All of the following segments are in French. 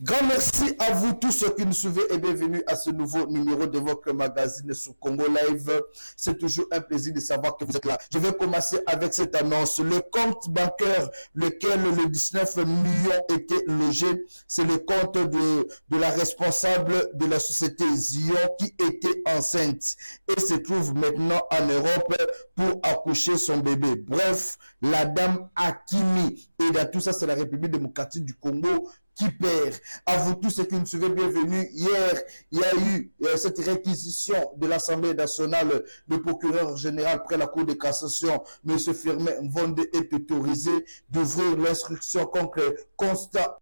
Grand merci à vous tous ceux qui nous suivez et bienvenue à ce nouveau numéro de votre magazine sur Congo Live. C'est toujours un plaisir de savoir que vous êtes là. Je vais commencer avec cette annonce. Le compte bancaire, lequel le 19 millions était logé, c'est le compte de la responsable de la société Zion qui était enceinte et se trouve maintenant en Europe pour accoucher son bébé. Bref, la dame Hakimi. Et dans tout ça, c'est la République démocratique du Congo qui perd. À vous tous ceux qui nous suivez, bienvenue. Hier, il y a eu cette réquisition de l'Assemblée nationale. Le procureur général près la Cour de cassation, M. Firmin Mvonde, est autorisé d'ouvrir l'instruction contre Constant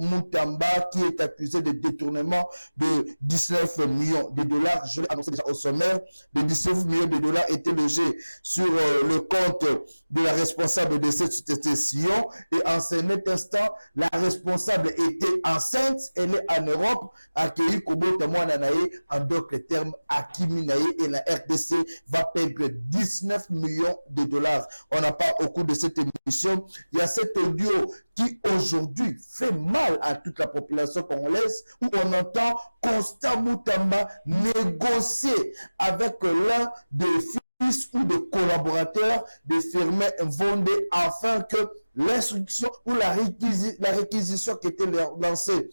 Moutamba, qui est accusé de détournement de 19 millions de dollars. Je l'ai annoncé déjà au sommaire. Les 19 millions de dollars étaient logés sur le compte de la responsable de cette société Sion. Et en cet instant, la responsable était enceinte. Elle est en Europe, accueillie Kobo Tamouananaye, en d'autres termes, Hakimi Naye, et la RDC va perdre 19 millions de dollars. On n'a pas au cours de cette émission. Il y a cet audio qui aujourd'hui fait mal à toute la population congolaise, où on entend Constant Moutamba négocier avec l'un des fils ou des collaborateurs de Firmin Mvonde afin que l'instruction ou la réquisition qui était lancée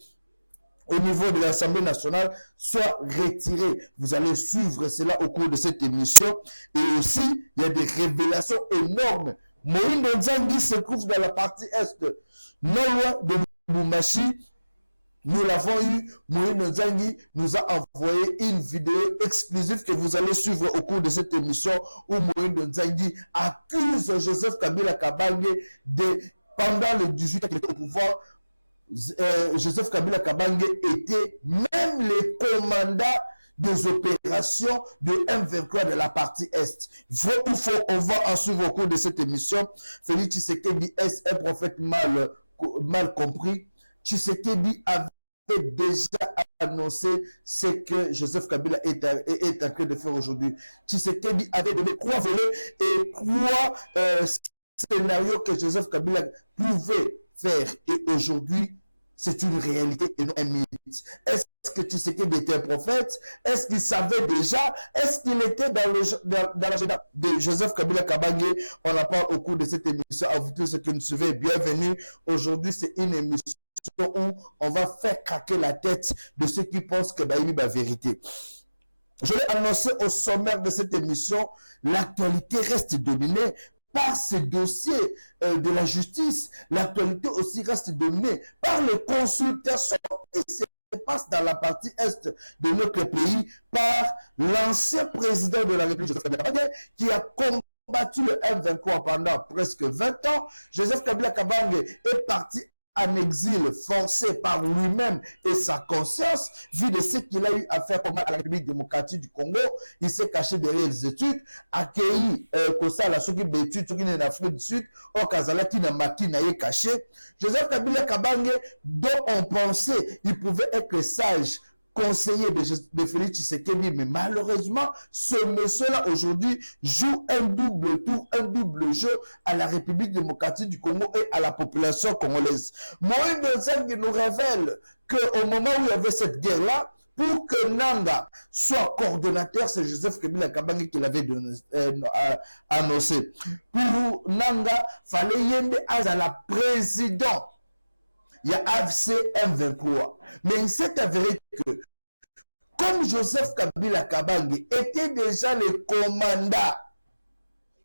au niveau de l'Assemblée nationale soit retirée. Vous allez suivre cela au cours de cette émission. Et aussi, il y a des révélations énormes. Moïse Nzangi se trouve dans la partie est, non loin de Lubumbashi. Nous l'avons eu. Moïse Nzangi nous a envoyé une vidéo exclusive que vous allez suivre au cours de cette émission où Moïse Nzangi accuse Joseph Kabila Kabange pendant les 18 ans qu'il était au pouvoir. Joseph Kabila Kabange était même les commandants des opérations de M23 de la partie Est. Vrai ou faux, on va en suivre au cours de cette émission. Félix Tshisekedi est un prophète mal compris. Tshisekedi avait déjà annoncé ce que Joseph Kabila est en train de faire aujourd'hui. Tshisekedi avait donné 3 volets et 3 scénarios que Joseph Kabila pouvait faire. Et aujourd'hui, c'est une réalité et non un mythe. Est-ce que Tshisekedi était un prophète? Est-ce qu'il savait déjà? Est-ce qu'il était dans l'agenda de Joseph Kabila Kabange? On en parle au cours de cette émission. À vous tous ceux qui nous suivez, bienvenue. Aujourd'hui, c'est une émission où on va faire craquer la tête de ceux qui pensent que Baïli est la vérité. Je l'ai annoncé au sommaire de cette émission, l'actualité reste dominée par ces dossiers de la justice. L'actualité aussi reste dominée par les consultations qui se passent dans la partie est de notre pays par l'ancien président de la République, Joseph Kabila Kabange, qui a combattu le M23 pendant presque 20 ans. Joseph Kabila Kabange est parti en exil forcé par lui-même et sa conscience, vu de ce qu'il a eu à faire à la République démocratique du Congo. Il s'est caché derrière les études, accueilli Kosa la Soki Bétude, Soki en Afrique du Sud, au Kazala qui n'a maki n'a caché. Joseph Kabila Kabange, dont on pensait il pouvait être sage, conseiller de Félix Tshisekedi, mais malheureusement, ce monsieur-là aujourd'hui joue un double tour, un double jeu à la République démocratique du Congo et à la population congolaise. Moïse Nzangi nous révèle qu'au moment où il y avait cette guerre-là, pour que Nanga soit coordonnateur, c'est Joseph Kabila Kabange qui l'avait annoncé. Pour Nanga, il fallait yende à la président. Il y a AFC M23. Mais il s'est avéré que, comme Joseph Kabila Kabange était déjà le commandant,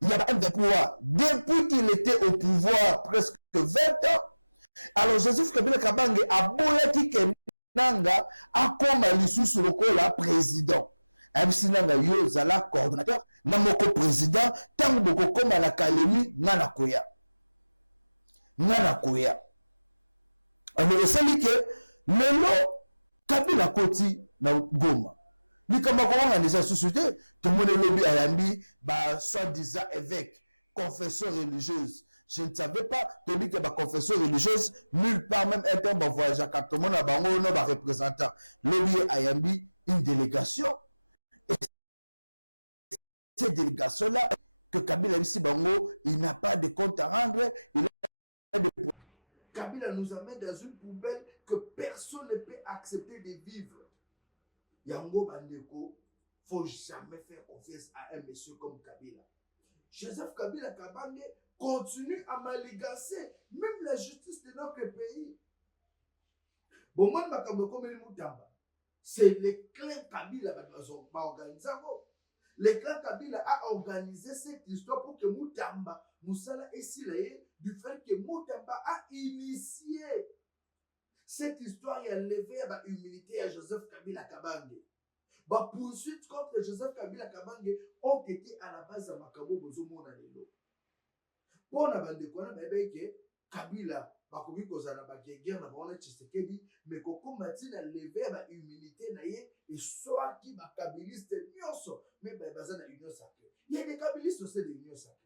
il y a M23, depuis qu'il était au pouvoir presque 20 ans, alors Joseph Kabila Kabange a boulé que Nanga a comme Lisusu Lokola président. MC Nanga yo zala coordonnateur, namoko président, tango boko comme à l'académie, nana koya. Nana koya. Alors, c'est lui que le lot, Kabila Koti na Goma. Ni kama kwa wana déjà société, tout le monde est lobby à Yambi, soi-disant évêque, confesseur religieuse. Je ne savais pas, tu dis que la confession religieuse, nulle part, même un temps, voyage à tout le monde a un représentant. Lobby à Yambi, une délégation. cette délégation-là, que Kabila Bango, il n'a pas de compte à rendre, il a de... Kabila nous amène dans une poubelle que personne ne peut accepter de vivre. Yango Bandeko, il ne faut jamais faire confiance à un monsieur comme Kabila. Joseph Kabila Kabange continue à maligasser même la justice de notre pays. Bon, moi, c'est le clan Kabila qui a organisé. Le clan Kabila a organisé cette histoire pour que Moutamba, Moussala et Silaye, du fait que Moutamba a initié cette histoire et a levé la humilité à Joseph Kabila Kabange. Les poursuites contre Joseph Kabila Kabange ont été à la base de Makabo Bozomona Lelo. Pour la bande de Kona, Kabila, bakomi kozana ba guerre na bana Tshisekedi, mais koko matina lever ba humilité na ye et soit qui ba kabiliste nyonso, mais ba bazana union sacrée. Il y a des kabilistes aussi de l'union sacrée.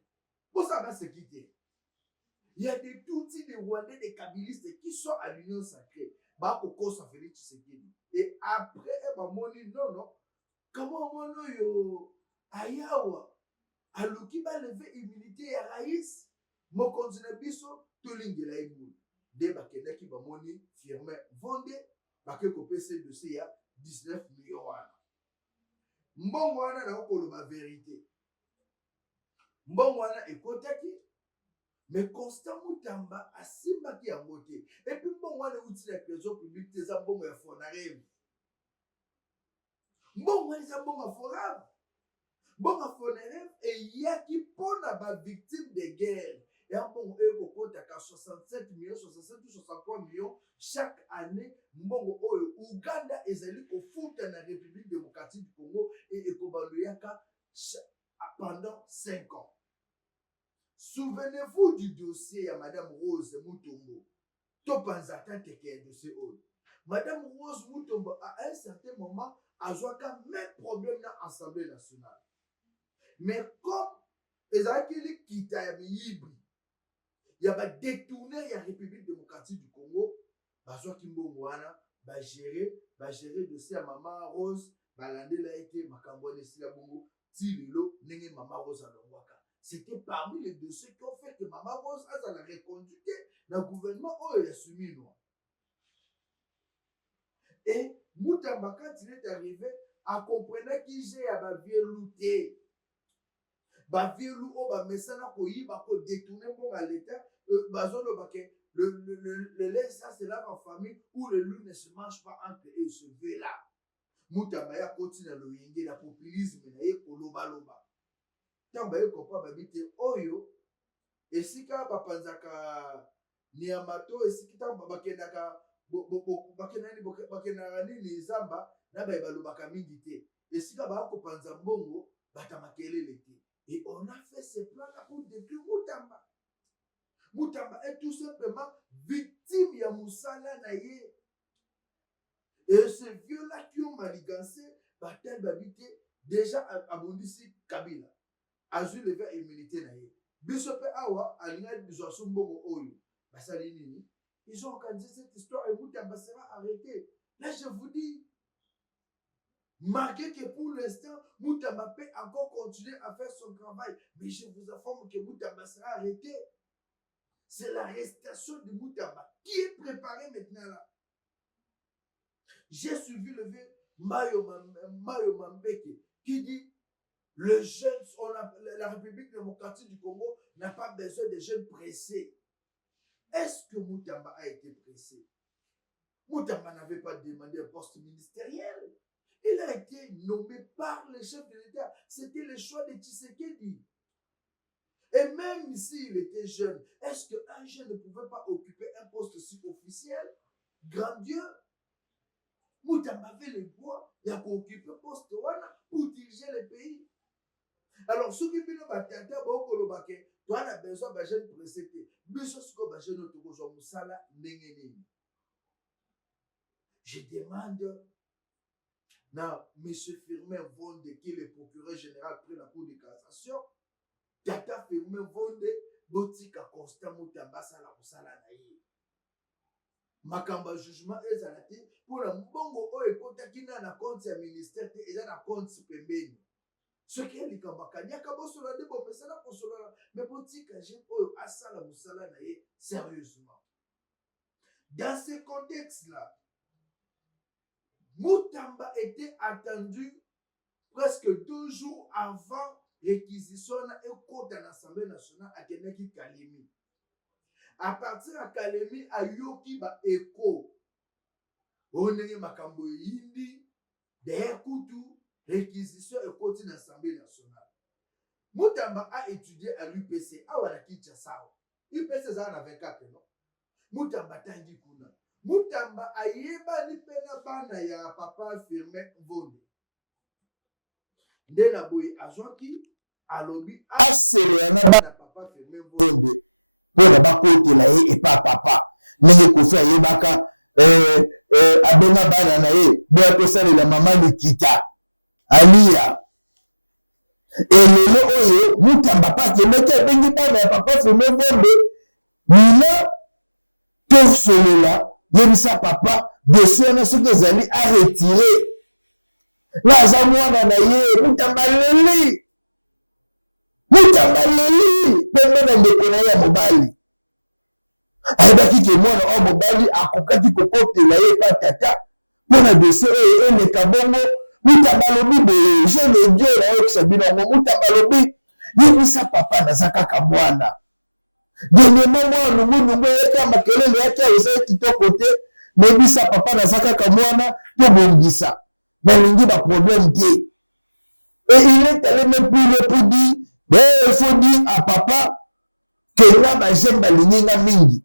Pour ça va se quitter. Il y a des toutis des Rwandais des kabilistes qui sont à l'union sacrée. Ba koko sa Félix Tshisekedi. Et après ba moni non, comment mono yo ayawa aluki ba lever humilité ya raïs mo continue biso tolingela ibulu de bakendaki bamoni firme vonde bake kopesa dossier ya 19 millions wana mbongo wana na okoloba vérité mbongo wana ekotaki mais Constant Moutamba asimbaki yango te et puis mbongo wana outil la trésor public te za mbongo ya Fonareb mbongo wana za mbongo ya Fonareb mbongo ya Fonareb eyaki mpona ba victime de guerre. Et bon, eux, côté 67 millions, 67 ou 63 millions chaque année. Mbongo oyo Uganda ezali au foot dans la République démocratique du Congo et Ekobandoyaka pendant 5 ans. Souvenez-vous du dossier à Madame Rose Mutombo. Topanzata teke dossier oyo. Madame Rose Mutombo à un certain moment a joué même problème dans l'Assemblée nationale. Mais comme ezali kita ya miyibi il y a détourné la République démocratique du Congo, bazwa kimbongo wana ba gérer dossier à Maman Rose, balande la été makambo de sila bongo ti lelo nenge Maman Rose alongwaka. C'était parmi les dossiers qui ont fait que Maman Rose a la reconduite dans le gouvernement où il a soumis nous. Et Moutamba quand il est arrivé, a comprenait qu'il j'ai à ba vieux louté. Ba vielu o ba mesana ko yiba ko détourner pour à l'état bazono ba ke le lait ça c'est là en famille où le loup ne se mange pas entre eux et se veut là Moutamba ya continue le yenge la populisme na ye koloba loba tamba ye ko pa ba bité oyo esika ba panzaka niamato esika tamba ba kendaka bakendaka nini zamba na ba balobaka mingi te esika ba ko panza mbongo batamakelele te. Et on a fait ces plans-là pour détruire Moutamba. Moutamba est tout simplement victime de Moussala Naye. Et ces vieux-là qui ont maligancé, Batel Babité, déjà abondissi Kabila. Azul le vers immunité Naye. Bisope Awa, Alina Bizosumbogo Oyo. Basalinini. Ils ont organisé cette histoire et Moutamba sera arrêté. Là, je vous dis, malgré que pour l'instant, Moutamba peut encore continuer à faire son travail. Mais je vous informe que Moutamba sera arrêté. C'est l'arrestation de Moutamba qui est préparée maintenant là. J'ai suivi le vieux Mayo Mambeke qui dit le jeune, la République démocratique du Congo n'a pas besoin de jeunes pressés. Est-ce que Moutamba a été pressé? Moutamba n'avait pas demandé un poste ministériel. Il a été nommé par le chef de l'État. C'était le choix de Tshisekedi. Et même s'il était jeune, est-ce qu'un jeune ne pouvait pas occuper un poste si officiel, grandiose? Moutamba avait le droit d'occuper un poste pour diriger le pays. Alors, ceux qui viennent à Tata, tu as besoin de jeune précédé. Je demande na M. Firmin Vonde, qui est le procureur général près la Cour de cassation, Tata Firmin Vonde, Botika Constant Moutamba Sala Moussala Naye. Makamba jugement ezalati pour la mbongo o ekota kina na compte ya ministère te eza na compte pembeni. Ce qui est likambaka nyaka bosola de bopesana kosola mais botika j'ai asala musala na ye sérieusement. Dans ce contexte là, Mutamba était attendu presque 2 jours avant réquisition et côte à l'Assemblée nationale à Keneki Kalemi. À partir de Kalemi, à Yoki ba Eko, on est makambo yindi, derrière Koutou, réquisition et côte à l'Assemblée nationale. Mutamba a étudié à l'UPC, à Wanakicha Sao. UPC ça en a 24, non? Mutamba tangi kuna. Mutamba a yeba ni pena bana ya papa Firmin Vonde. Ndena boy azwaki alobi aselena na papa Firmin Vonde pona bakotela ye et pas papa ndenge kofi ayebaka abenga bana na ye boya tosalela mama Nikita Alia elelo oyo Mutamba pa kemeke abengi bana ya papa Firmin Vonde nina tosolola yebisa papa dossier na soki ezali a retirer là aza mwana na ye Mutamba leli pembe na ndeko na ye ya mobali ayebaki ke mwana oyo mobali akokaki kokotela ye pa tata mpona dossier oyo eleka bongo. Mutamba alobi boye je le dio na oyokisa bino yango. Mutamba alobi yebisa papa naza kaka mwana dernièrement mwana nungunungu eyeka makelele yaki ezali kitoko te mebisa papa naza kaka mwana tobongisa balingi baproblème te. Et il est allé même plus loin pour dire il faut dire à papa que là bajeune balingi nga mingi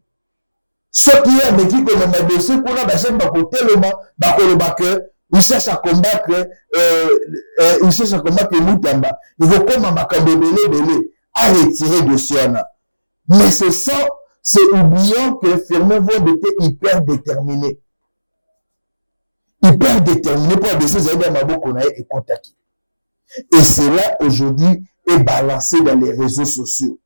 soki ye ameki komema dossier kuna bajeune bakotelema bakoloba ke il cherche à combattre Mutamba il faut koma makambo ebele à retirer dossier wana. Mais c'est oubliant que Firmin Vonde était hyper déterminé pour des choses à maboko na et contacter. Et cela aujourd'hui est balancé dans les réseaux sociaux.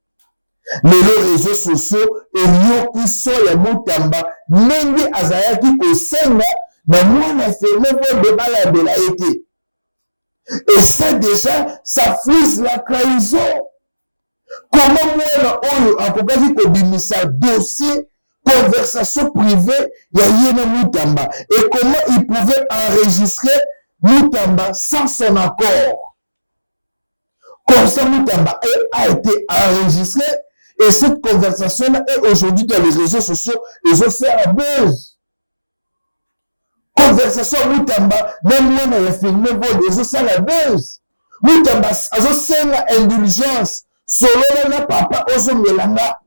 Les réseaux sociaux et yoki so ya Mutamba ndenge azayaki kosenga na mwana Firmin Vonde balabela été. Et ça déjà ça frise la trahison. Comment mwana oyo akokaki kobimisa dossier conversation privée ya yena Mutamba et comment il pouvait enregistrer Mutamba sans son accord. Comme ça Mutamba a été enregistré et cette conversation est aujourd'hui dans les réseaux sociaux et je fais la buzz. Conversation Mutamba même moi na filmé bon je fais la buzz. Mutamba azo senga indulgence solo na papa ozo melanga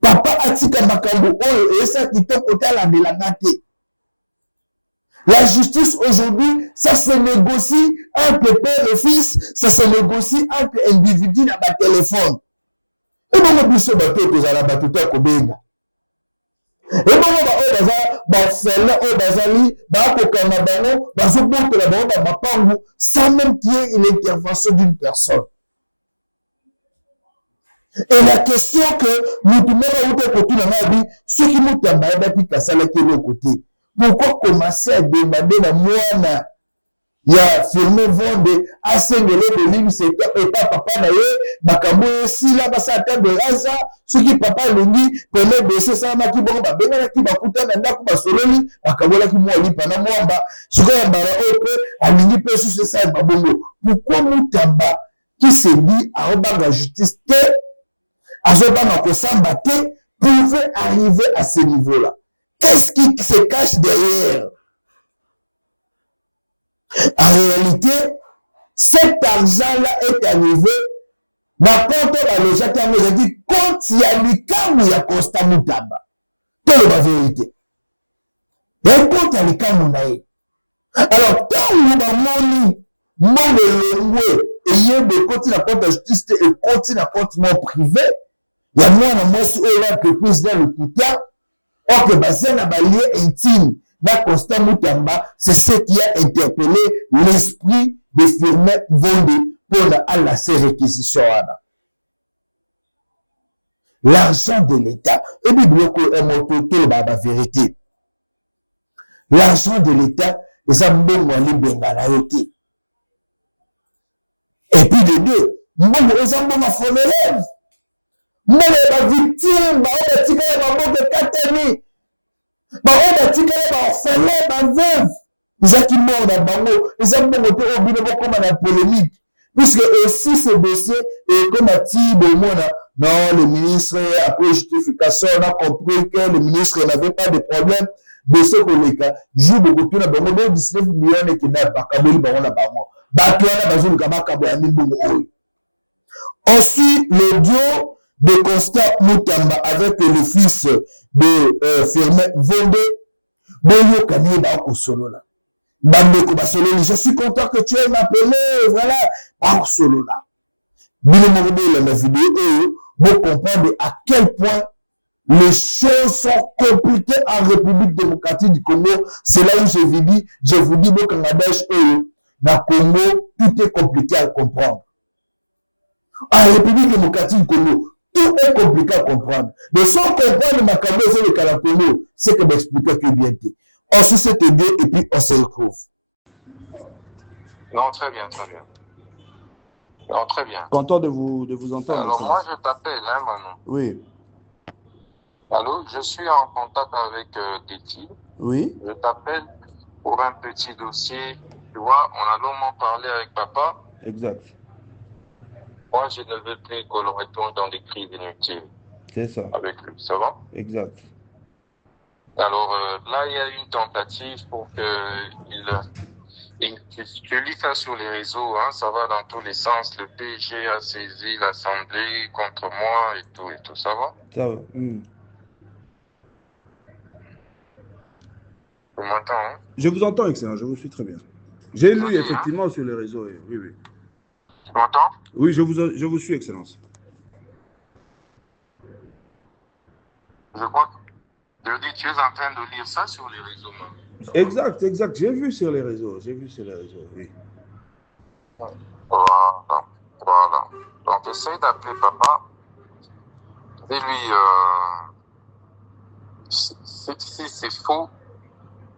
papa atika makambo oyo esa kitoko tala melanga te. La justice aujourd'hui ça se négocie entre père et fils, ça se négocie entre individus na ba téléphone. Et bon biso bato kozala bato to kobenga. Et bon ba oyo baza ba fela oyo bazali ba kokanga bango bazo botola bango ba mapangu sans même qu'il y ait une intervention d'une personne. Et la question que nous pouvons côté, ceux qui nous t'emballent, côté. Pourquoi commencer à demander à moi, il y a Firmin Vonde, à Sengele de l'île, c'est pas papa d'ailleurs, Bakambo, si là, ça attend de raza, ceux qui papa le dit, prenez baisser ça, qui bon, bah, ben, qui va coûter, n'a pas sololi, Bakambo, là, qui m'a dit, pendant moi, bah, ce qu'on a barré, à l'île, peut sous ça, bah, bongo. Pourquoi nous tamba, qui se dit, à rebattre la justice, Azobana Kosamba pouvait arriver à ce niveau-là. Qu'est-ce qui se cache derrière? En réalité, cet argent-là est arrivé dans le compte de l'État qui a dit quand il y a le cas où il y a Constant Mutamba. C'est la vérité. Il y a un compte à l'écart Mounaï. Alors, quand nous avons mon le et il y a des comptes à compte de justice et compte à compte privé, il y a moi si on a que président le Kouta, or que basé na balié intime d'un Constant Mutamba, c'est ce qui a interpellé l'esprit de Firmin Vonde pour la réquisition. L'argent de l'État, et puis la vérité. L'argent de l'État, les ambons les bengalayoté. Et puis de deux, moi, je suis ma femme élève. Moi, je suis victime, je suis de Katani. Je suis orphelin, veuve. Les qui morts dans Bango, les gens qui ont été obligés comme la polémique. Puisque aussi ce dossier, et comme a dit, non, le ministre, après justification, on a compris que le ministre n'avait pas de problème de ce collègue. Joue de retour à Bango, 19 millions et qui n'a pas kabeli Bango na Bango. Batuana Bazou Kabaka Boyami Bongo. Ensuite, le duo de Constant Moutamba avec le fils de Firmin Vondé, Boyo Kanye Bako Solo là. Bambeko Basololi, je suis content que tu aies m'appelé, voilà, Bako Solo là. Bilo Morobe, la vidéo, vous comprendre à quel point les choses sont compliquées en République démocratique du Congo. C'est là où je vous dis, au Canada, dans le Congo, tout est compliqué à comprendre. En République démocratique du Congo, tout est compliqué à comprendre. De sans comprendre ma Congo, c'est le cas Congo, c'est que m'expliquer que bien dit. On se s'est aidé et puis on se retrouve. Non, très bien, très bien. Non, très bien. Content de vous entendre. Alors, moi, je t'appelle, hein, Manon. Oui. Allô, je suis en contact avec Teti. Oui. Je t'appelle pour un petit dossier. Tu vois, on a longuement parlé avec papa. Exact. Moi, je ne veux plus que l'on retourne dans des crises inutiles. C'est ça. Avec lui, ça va? Exact. Alors, là, il y a une tentative pour je lis ça sur les réseaux, hein, ça va dans tous les sens. Le PG a saisi l'Assemblée contre moi et tout, ça va? Ça va. Tu m'entends, hein? Je vous entends, excellent, je vous suis très bien. J'ai lu effectivement sur les réseaux, oui, oui. Tu m'entends? Oui, je vous suis, excellence. Je crois que tu es en train de lire ça sur les réseaux, man. Exact, exact. J'ai vu sur les réseaux, oui. Voilà. Donc, essaye d'appeler papa. Dis-lui, si c'est faux,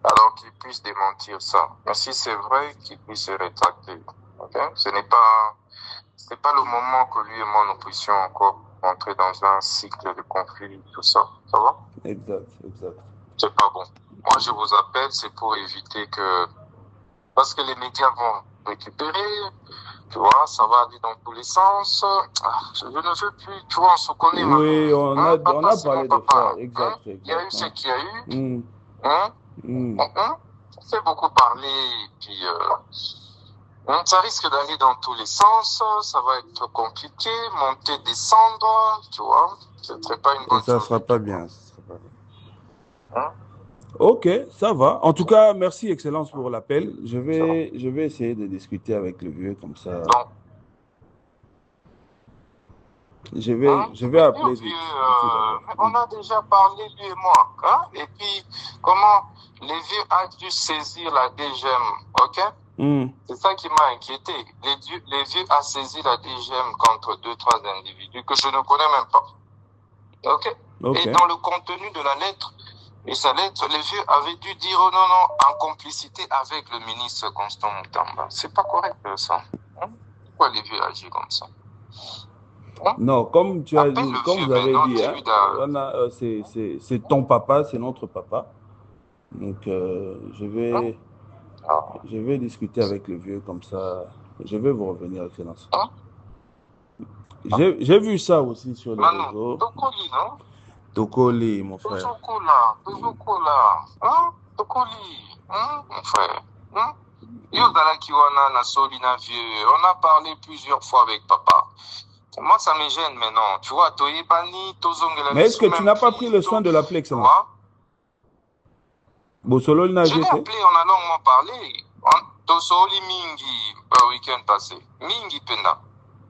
alors qu'il puisse démentir ça. Mais si c'est vrai, qu'il puisse se rétracter. Okay? Ce n'est pas le moment que lui et moi nous puissions encore entrer dans un cycle de conflit, tout ça. Ça va? Exact. C'est pas bon. Moi, je vous appelle, c'est pour éviter que... Parce que les médias vont récupérer, tu vois, ça va aller dans tous les sens. Je ne veux plus, tu vois, on se connaît maintenant. Oui, on a parlé de ça, exact. Il y a eu ce qu'il y a eu. Ça fait beaucoup parler, puis ça risque d'aller dans tous les sens, ça va être compliqué, monter, descendre, tu vois. Ce ne serait pas une bonne chose. Ça ne sera pas bien. Ok, ça va. En tout cas, merci, Excellence, pour l'appel. Je vais essayer de discuter avec le vieux comme ça. Non. Je vais appeler. On a déjà parlé, lui et moi. Hein? Et puis, comment les vieux a dû saisir la DGM, ok? C'est ça qui m'a inquiété. Les vieux a saisi la DGM contre 2-3 individus que je ne connais même pas. Ok? Et dans le contenu de la lettre, et sa lettre, les vieux avaient dû dire non, en complicité avec le ministre Constant Moutamba. C'est pas correct ça. Hein? Pourquoi les vieux agissent comme ça? Hein? Non, comme tu as dit, comme vous avez dit, hein, c'est ton papa, c'est notre papa. Donc je vais discuter avec le vieux comme ça. Je vais vous revenir, Excellence. J'ai vu ça aussi sur les réseaux. Tokoli, non? Tokoli, mon frère. Tozokola. Hein? Tokoli. Mon frère. Yozala Kiwana, Nasoli, vieux. On a parlé plusieurs fois avec papa. Moi, ça me gêne maintenant. Tu vois, Toyebani, Tozongela. Mais est-ce que tu n'as pas pris le soin de l'appeler, Excellence? Bosolo, il n'a je l'ai appelé, on a longuement parlé. Tosoli Mingi, week-end passé. Mingi Penda.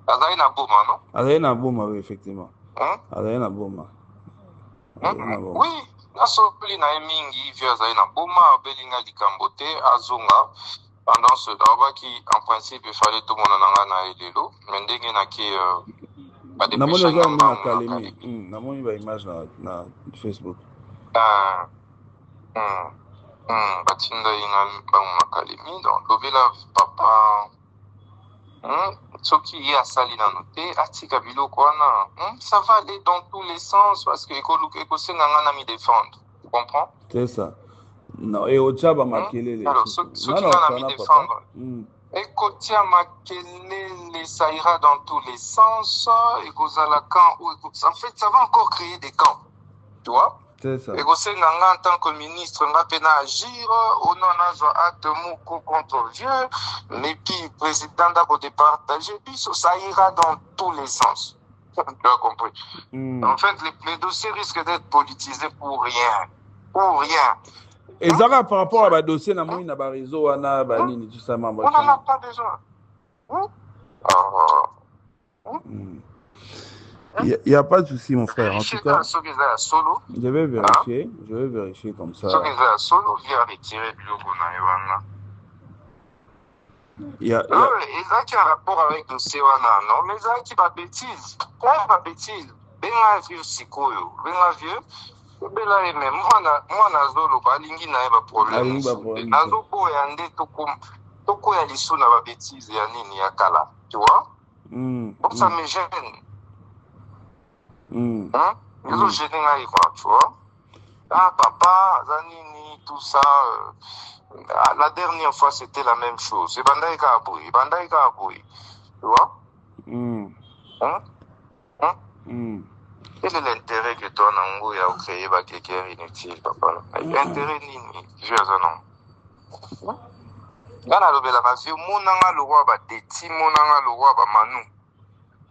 Azaïna Boma, non? Azaïna Boma, oui, effectivement. Azaïna Boma. Oui, Nasoli na Mingi, via Azaïna Boma, Belinga Likambote, Azonga. Pendant ce temps qui, en principe, il fallait tout le monde en a Elelo. Mais dès na qui a des péchés na Kalemi. Namoni ba image na Facebook. Batinda ina ba Kalemi. Donc, Lovela papa. ce qui est à Salina noté, Atika Biloko wana, ça va aller dans tous les sens parce que Ekose Nangana mi défendre. Tu comprends? C'est ça. Non, et au Tchaba Makelele. Alors, ce qui Nangana mi défendre. Ekotia Makelele, ça ira dans tous les sens. Ekozalakan, en fait, ça va encore créer des camps. Tu vois? C'est ça. Ekose Nanga en tant que ministre, n'a pas agir, au nom n'a acte mouko contre vieux, mais puis président d'abord de partager, puis ça ira dans tous les sens. Tu as compris? En fait, les dossiers risquent d'être politisés pour rien. Pour rien. Et ça va par rapport à la dossier, na moui na ba réseau, ana ba nini, tout ça, on n'en a pas besoin. Il n'y a pas de souci, mon frère. En tout cas, je vais vérifier comme ça. Il y a qui a un rapport avec le Sewana, non? Mais ça qui va bêtise. Pourquoi va bêtise? Ben la vieux sikoyo, ben la vieux. Ben la même. Moi nazolo balingi na eba problème. Nazo boya nde toko ya lisu na ba bêtise ya nini ya kala, tu vois? Donc ça me gêne. Ils ont gêné là, quoi, tu vois. Ah, papa, Zanini, tout ça. La dernière fois, c'était la même chose. C'est Bandai Kaboui. Tu vois? Quel est l'intérêt que toi, Nango, il a créé quelqu'un inutile, papa? Intérêt nini, je non. Gana lobela kasi monanga le roi ba deti monanga le roi ba manu.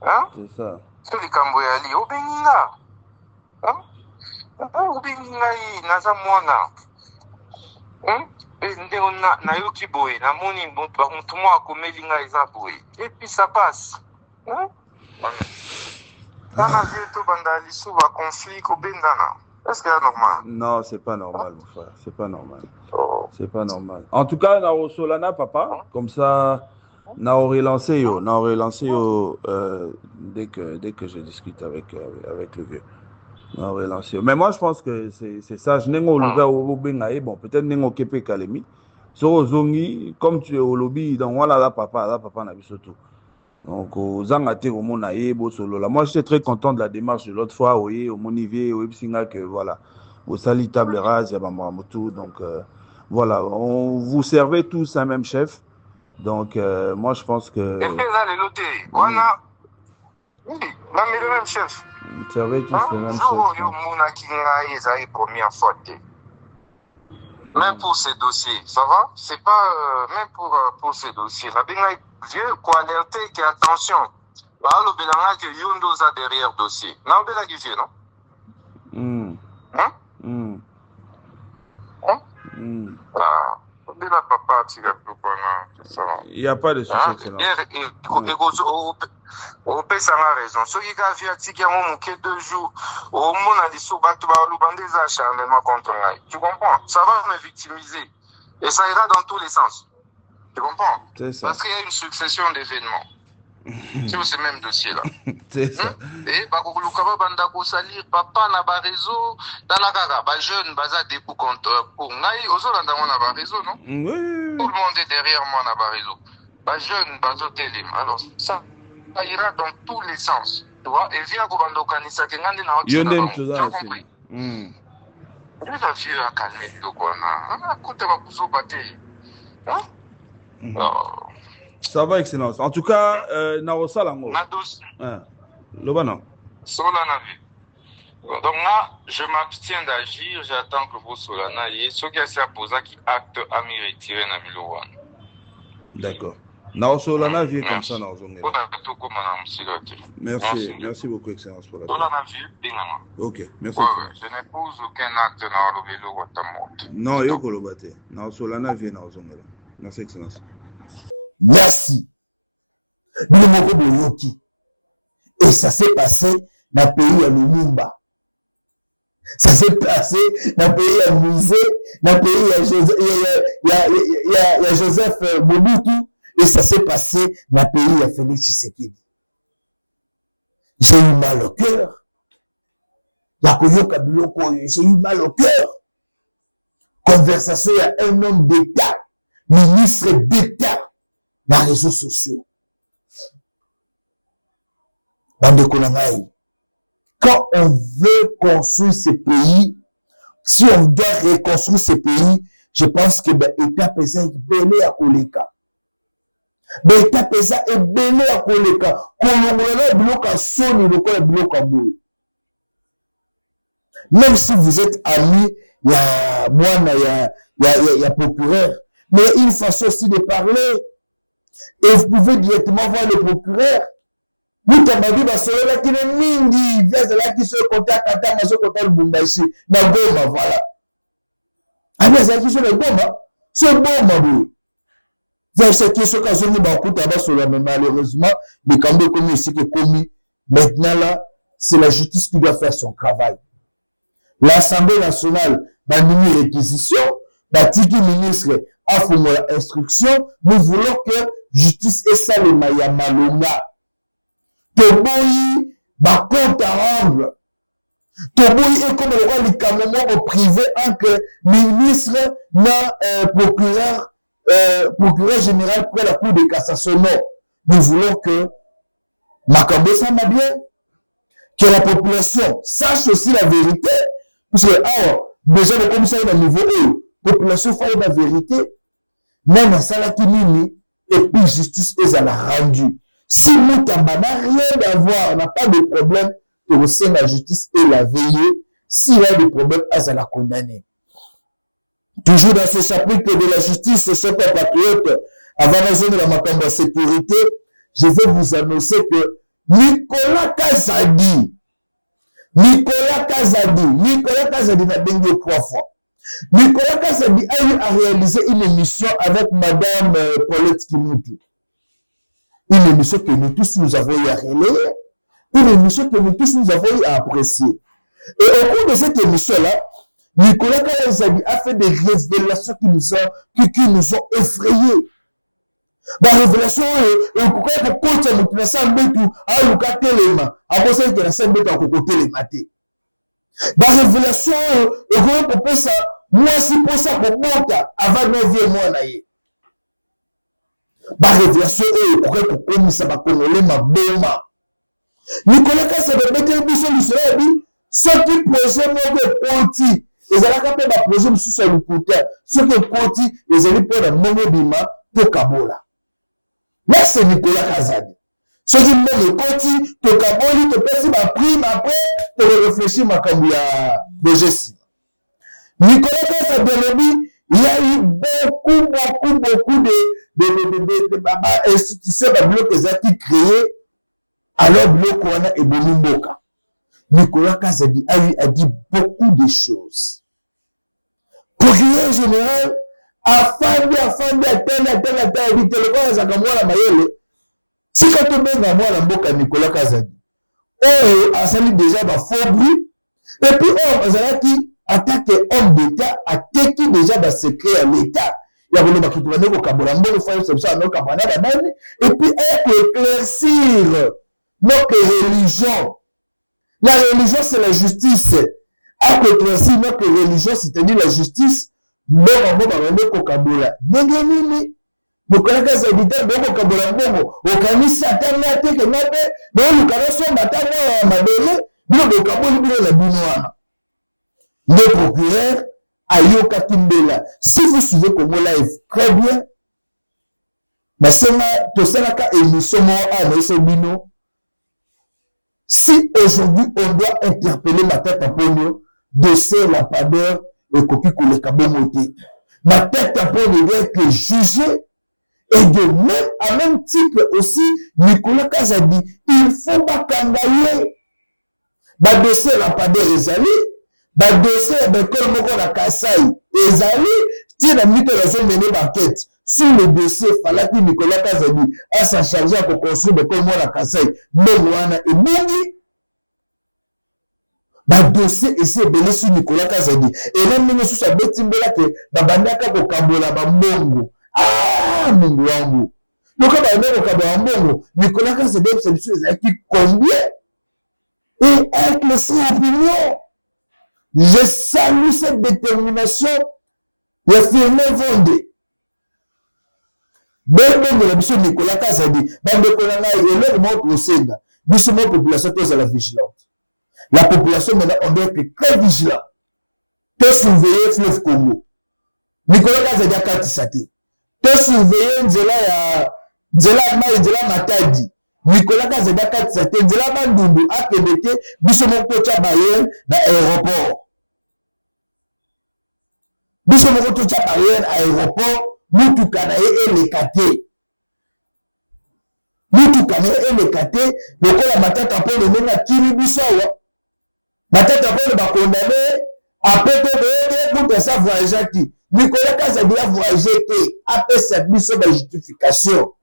Hein? C'est ça. C'est le Camboyali obenga. Hein? Obenga yi naza mwana. Hein? Et ndeko na yoki boy na moni ba mutu mo akomeli nga eza boy. Et puis ça passe. Hein? Kana vieto banda lisu ba conflit ko bendana. Est-ce que c'est normal? Non, c'est pas normal, mon frère. C'est pas normal. C'est pas normal. En tout cas, Nao Solana, papa, comme ça, Nao relancé dès que je discute avec le vieux. Nao relancé. Mais moi, je pense que c'est ça. Je n'ai pas au Bengaï. Bon, peut-être n'ai pas au Kalemi. So Zongi, comme tu es au lobby, donc voilà, là, papa n'a vu surtout. Donc, aux Zangate, au Monaïe, Solo. Moi, j'étais très content de la démarche de l'autre fois, au Monivier, au Epsinga, que voilà, au Sali Table Rase, Yabamaramotou. Donc, voilà, vous servez tous un même chef. Donc, moi, je pense que. Et puis là, les lotés, voilà. Oui, le même chef. Vous servez tous le même chef. Même pour ces dossiers, ça va? C'est pas. Même pour ces dossiers. La vieux, quoi alerter, que attention. Le Belanga que Yondo a derrière dossier. Non, Belanga qui vient, non? Il n'y a pas de souci. Au pays, ça a raison. Ceux qui ont vu un ticket, ont 2 jours. Au monde, a dit sous Batou, des acharnements contre moi. Tu comprends? Ça va me victimiser. Et ça ira dans tous les sens. Tu comprends? C'est ça. Parce qu'il y a une succession d'événements. Sur ce même dossier-là. C'est ça. Et Bakoulukaba Bandako Salir, papa n'a pas réseau, Tanakara, jeune, Baza Dépou contre pour Naï, Ozolanda, on n'a pas réseau, non? Oui. Tout le monde est derrière moi, n'a pas réseau. Jeune, Bazo Télim. Alors, ça ira dans tous les sens. Tu vois? Et via Gobando Kanisa, qui n'a pas tu as compris? Je vais vieux à calmer le Kona. Écoute, va vous battre. Ça va, Excellence. En tout cas, Nao Salango. Lobana. Solana. Donc là, je m'abstiens d'agir, j'attends que vous Solana y ce qui a posé qui acte à me retirer na Milowan. D'accord. Nao Solana vient comme ça dans zone. Merci beaucoup, Excellence, pour la Ok, merci. Je n'épouse aucun acte dans le vélo. Non, il y a que le bâté. Nao Solana vient dans zone. Merci, Excellence. Merci. Et ça s'est passé dans le pays à Lumumba. Ça s'est passé dans le pays à Musée, dans le pays à Joseph Mobutu, et ça s'est passé dans le pays à Félix Tshisekedi. J'ai eu mal au cœur. J'ai eu mal au cœur. Conversation, il y a un homme d'État, ministre d'État, dans les réseaux sociaux. Quand on veut construire ce pays, si on doit reconstruire ce pays, je pense que l'État pesa est belé à Koleka. L'État pesa est belé à Koleka. Kolongolana bloc à Sony, le quoi bloc à Boui. Même si vous êtes ami, il y a moi, il y a procureur, mais il y a une façon aussi de parler. Et vous pouvez directement voir le procureur. Vous t'avez dit, là, qui est mingi, là, qui se contacte, à ce côté, le Bundaïchi, na Goma, voilà. Ah, mais c'est qui sont les Goma? C'est Goma, oui. C'est qui sont quand on est beaucoup tabac sur la même, malheureusement, les Cambés commis ici qui commis. Maintenant, là, c'est la justice qui doit faire son travail. L'Assemblée nationale, dans une réquisition, Tiki ministre a fait instruction, nous voulons que justice et ça le Maya Malonga. Toboyi, compte à rendre. Toboyi est comme le roi du Cameroun au privé, que ministre, procureur général près la Cour de cassation. Nous voulons que Makambo s'en va bien, que la population sache aussi la vérité. Parce que, déjà, le commissaire d'un niveau la population fait la vérité. Même à Salakinini, et puis justice est à la rendue. Si Moutamba n'a rien à voir, on n'a pas de problème, que au sein de la justice et la veiller. S'il y a des problèmes, à la condamner. Toujours dans ce chapitre de la justice, ce compatriote, avant la zone de la Makamba sécurité, je vais vous annoncer que Nicolas Kazadi n'a béni 3 fois. Nicolas Kazadi a eu à réaliser une émission avec Madame Paulette Kimoutou. Une émission que nous tous nous avons eu à relayer. Une émission que nous tous nous avons eu à apprécier. Et au cours de cette émission-là, Nicolas Kazadi a fait des révélations qui nous ont effrayés. La révélation est pourquoi le coach a montré ça à Luka Telema. Après ça, il a fait un peu Telema. La révélation est pour ça. Moi, si pour ça, pour monter avant 9e mois. La révélation est pour comme ça va connaître ma boma. Nicolas Kazadi a mis un bisou du soleil. Ce qui projet mon conti. Ils allaient capter ma projet sur le côté. Ce qui conti, ils allaient prendre un moment bima pour Kabola. Là, c'est Nicolas Kazadi. Ce qui me dit, quand tu Kaboli, tu peux ma prime après, tu réfléchis ma cambia de Jessie. Nicolas Kazadi, il y a eu beaucoup d'institutions qui créées alors bloc Kouana et Bonimboka. Nicolas Kazadi a dit beaucoup de choses. Procureur général, afin de vite le corps à Kamola Mayele. Si quand on met dans moi la boca Nicolas Kazadi, a sali déjà ma faux bruit. Et puis, qui attaque homme d'État, attaque déjà ma secret à l'État. Il y a voulu ma kitouane au Kabolambo, le foyer comme ça, non, Kabana, et puis, éclaircir notre religion. La religion, c'est la justice. Éclaircir notre religion, c'est-à-dire la justice. Bon, Kabola. Nengenini. Nicolas Kazadi, bon, Kabola, bon, au Kanisi, attendez, que nabe, bon, le Kanason, attendez, Mabele, bon, le Kabola, la Binoana. Le procureur, Ayoka Kimbela. Si vous suivez Congo Live, très bien. Mais c'est la émission, Bino. Si aujourd'hui, on doit interpeller ma tête à Pogno, dossier la padeur, et Koki Koulekabo Moté. Ma tête à Pogno doit être jugée. Et de même, à même titre aussi, Nicolas Kazadi, il faut pas kangayer. Ba dossier la padeur ezali, ba dossier comme moko la Kasai ezali, ti na mito la zone mené d'enquête. Sur le dossier, fallait que Nicolas Kazadi a s'en chargé à construire comme moi la Kasai, Mouana et Mouni. Ba dossier essaie belé sur Nicolas Kazadi. Et même nous sous sa bête timbola que babandaka ko kambola ba mbongo. Ah, mungu wangu. Donc ba ndeko kambola mbongo, Nicolas Kazadi c'est sûr qui combien et avec le sans opinion. Je salue cette détermination. Il a firmé Vendée. Ben de la mission Nicolas Kazadi, ben de Kolana et le mot au Sénat. nous sommes une population très vigilante. La population, maintenant, on doit être très vigilant. Te surveiller fleuve Congo. Nicolas Kazadi a katisate. Te surveiller Nzela Matadi. Nicolas Kazadi a katisate. Nzela Bandundu a kebete. Biso moko tia barrière na aéroport. Biso moko tia barrière na aéroport. Mutuka na ye elekate. Mutuka na ye elekate. Lokola matata po le menga kiri biso wa. Matata po le ba condamné. Après que vous ça voyager qui Nicolas Kazadi a voyagé après cette mission de justification.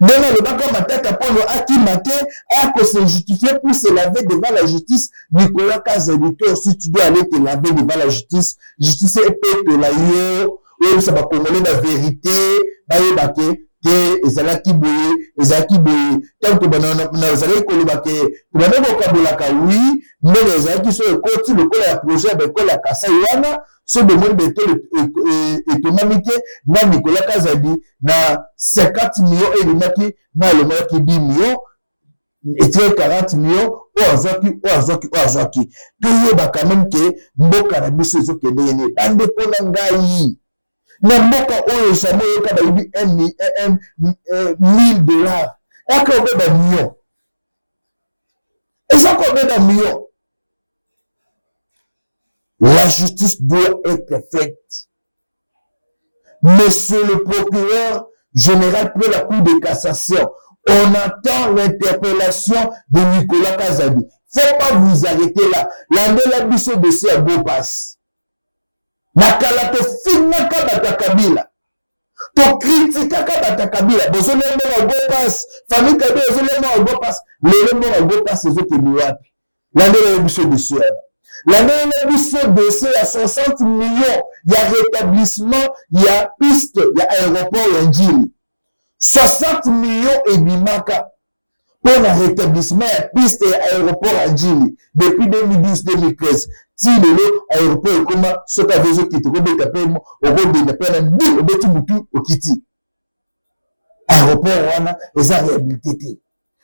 Mais le bac matata pour le aki maté a que se justifier pour se laver devant la justice. Nicolas Kazadi toi aussi tu dois aller te laver devant la justice. Justice est peut la yo ou ça va congolais la vérité ba yebake te ezalaki boye tant que na ezalaki koloba ke tobane bokabolaka oui mais ezalaki so ekoti lokola ya projet bekola ya kasai wana so demoni beto etomami te na Nicolas Kazadi na 50 millions elimaki na elongolaki 10 millions etie 40 millions oyo azwaki toyebaka même ke mboka na biso ezokende yene bandeko na ngai na mboka oyo jamais yoka bayibi $1000 aka obeba million ezaka obeba million. La justice doit être faite. Monsieur le procureur général pour la Cour de cassation, on attend l'interpellation de Nicolas Kazadi. Faut pas vous arrêter là. La biso dossier à beau passe. Nakala to finaka bata Kabila. To critika bata Kabila. Bozo lemo à beau passe. Famille Kabila bozo lemo à beau passe. Le lemo à beau passe c'est qui wapi. La biso dossier. L'année dossier à 60 millions. Il y a rétablissement, il y a piste, il y a aéroport Ndjili. 60 millions et bimaka. Pour le rétablissement, il y a piste et aéroport Ndjili. Depuis 2012-2013. Si le aéroport est comme ce qu'a déjà quitté, au bout de Kiti. Aéroport, on a les réhabilités.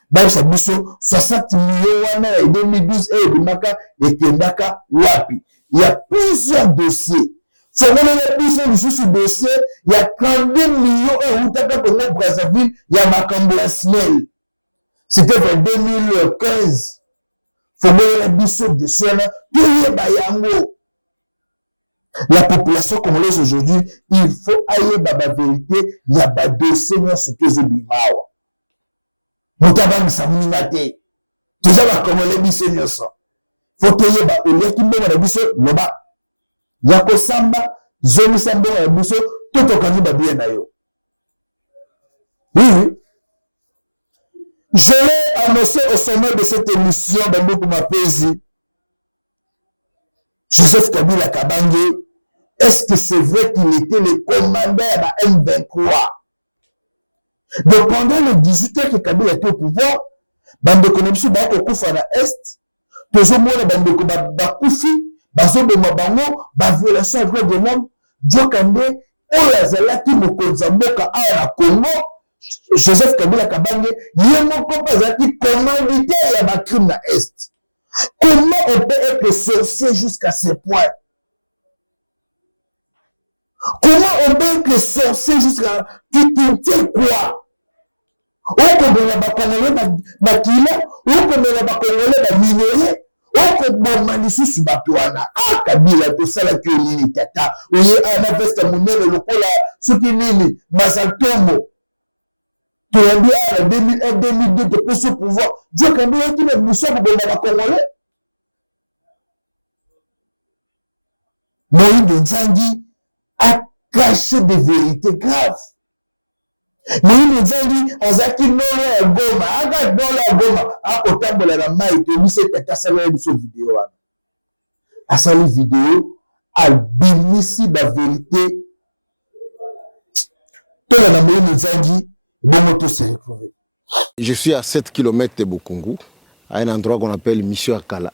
Bah, ça dit 60 millions et 2012 et Bimaka et Kendaka Wapi. Il y a plusieurs dossiers. Si on a plusieurs dossiers, il y a 32 millions et Outaka Congo Brazzaville, il y a Makambola Snell. C'était vers 2015. Faut voir la biseau de cela, la population congolaise aujourd'hui, il faut aller dans la vérité, il y a des dossiers dans ce que je dis. Motabang Samunate, tout ça va comme les biseaux de ça. Faut que y ait au lieu qu'il y ait des biseaux, loba. Yako Samba, Zoni Samba, les biseaux, tout au candidat bien d'ailleurs. Oui. Je l'ai annoncé au sommet de cette émission dans Mapezi. Joseph Kabila Kabange, est-ce que c'est vrai qu'il était le commandeur à M23? Donc pendant les 18 heures que Kabila était au pouvoir, bande connexion au Koufa na Est, toujours moi bande Bakoufi, bazo de Mabango, violation des droits de l'homme, Djokande, Oyazala qui me konzamboka à la Congo. Joseph Kabila Kabange, Yemoko Pazaki, commanditaire à ma crime na Est. Comment on peut être sorcier jusqu'à ce point? Comment on peut être sorcier jusqu'à tu t'es quoi? Ou comme on a Congolais Bakila, ou comme on a Congolais Minéré, ou comme on a Manissu Subatuana, ah Kabila, tout ça là que l'ini tata, ou y a un veste monnaie, le cola, ce qui nini, Mazaltombo. Tu as dit à 2001, 2002, de plus au pouvoir. Dieu quand même qui est mission pour le Congolais. Moïse de Nzangi a caché des vérités graves. Moïse de Nzangi a zaki non la goma, a gâté non la goma, a autant de la main et de lui c'est à saluer de cette vidéo. À saluer vidéo, à bénissi la vérité. Tout le monde de Nzangi. Je suis à 7 km de Bukungu, à un endroit qu'on appelle Mission Akala.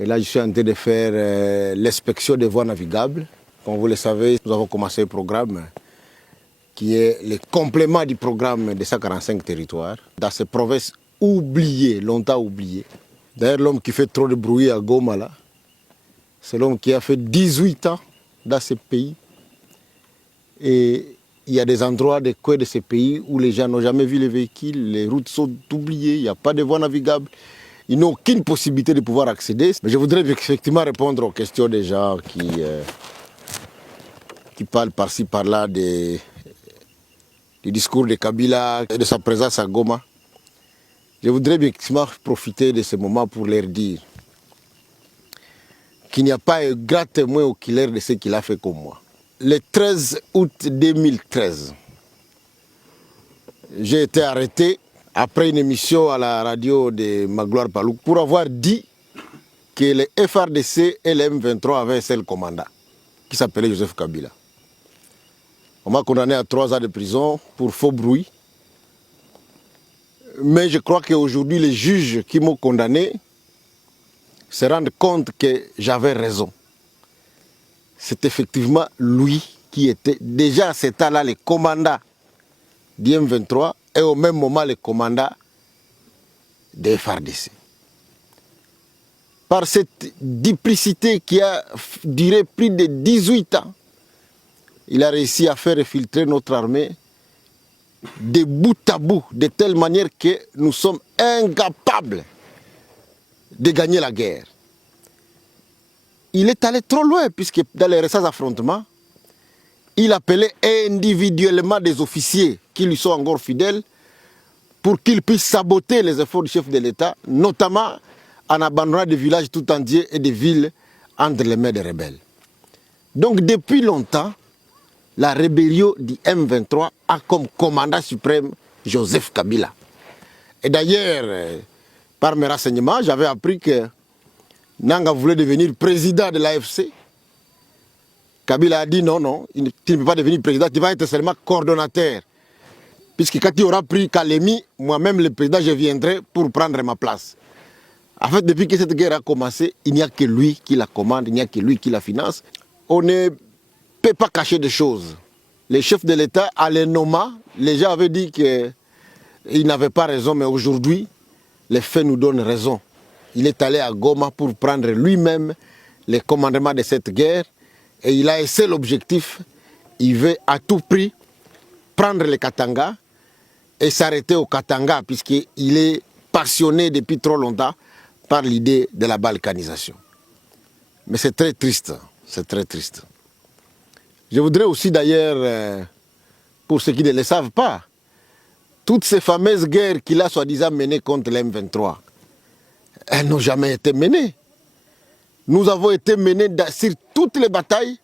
Et là, je suis en train de faire l'inspection des voies navigables. Comme vous le savez, nous avons commencé un programme qui est le complément du programme des 145 territoires. Dans ces provinces oublié, longtemps oublié. D'ailleurs, l'homme qui fait trop de bruit à Goma, là, c'est l'homme qui a fait 18 ans dans ce pays. Et il y a des endroits, des coins de ces pays où les gens n'ont jamais vu les véhicules, les routes sont oubliées, il n'y a pas de voies navigables. Ils n'ont aucune possibilité de pouvoir accéder. Mais je voudrais effectivement répondre aux questions des gens qui parlent par-ci, par-là du discours de Kabila et de sa présence à Goma. Je voudrais effectivement profiter de ce moment pour leur dire qu'il n'y a pas un grand témoin oculaire de ce qu'il a fait comme moi. Le 13 août 2013, j'ai été arrêté après une émission à la radio de Magloire Palouk pour avoir dit que le FRDC et le M23 avaient un seul commandant qui s'appelait Joseph Kabila. On m'a condamné à 3 ans de prison pour faux bruit. Mais je crois qu'aujourd'hui, les juges qui m'ont condamné se rendent compte que j'avais raison. C'est effectivement lui qui était déjà à cet temps-là le commandant du M23 et au même moment le commandant des FARDC. Par cette duplicité qui a duré plus de 18 ans, il a réussi à faire infiltrer notre armée de bout à bout, de telle manière que nous sommes incapables de gagner la guerre. Il est allé trop loin, puisque dans les récents affrontements, il appelait individuellement des officiers qui lui sont encore fidèles pour qu'ils puissent saboter les efforts du chef de l'État, notamment en abandonnant des villages tout entiers et des villes entre les mains des rebelles. Donc depuis longtemps, la rébellion du M23 a comme commandant suprême Joseph Kabila. Et d'ailleurs, par mes renseignements, j'avais appris que Nanga voulait devenir président de l'AFC. Kabila a dit non, tu ne peux pas devenir président, tu vas être seulement coordonnateur. Puisque quand il aura pris Kalemi, moi-même le président, je viendrai pour prendre ma place. En fait, depuis que cette guerre a commencé, il n'y a que lui qui la commande, il n'y a que lui qui la finance. On ne peut pas cacher des choses. Les chefs de l'État, à les nommer, les gens avaient dit qu'ils n'avaient pas raison, mais aujourd'hui, les faits nous donnent raison. Il est allé à Goma pour prendre lui-même le commandement de cette guerre et il a un seul objectif, il veut à tout prix prendre le Katanga et s'arrêter au Katanga puisqu'il est passionné depuis trop longtemps par l'idée de la balkanisation. Mais c'est très triste, c'est très triste. Je voudrais aussi d'ailleurs, pour ceux qui ne le savent pas, toutes ces fameuses guerres qu'il a soi-disant menées contre l'M23, elles n'ont jamais été menées. Nous avons été menés sur toutes les batailles,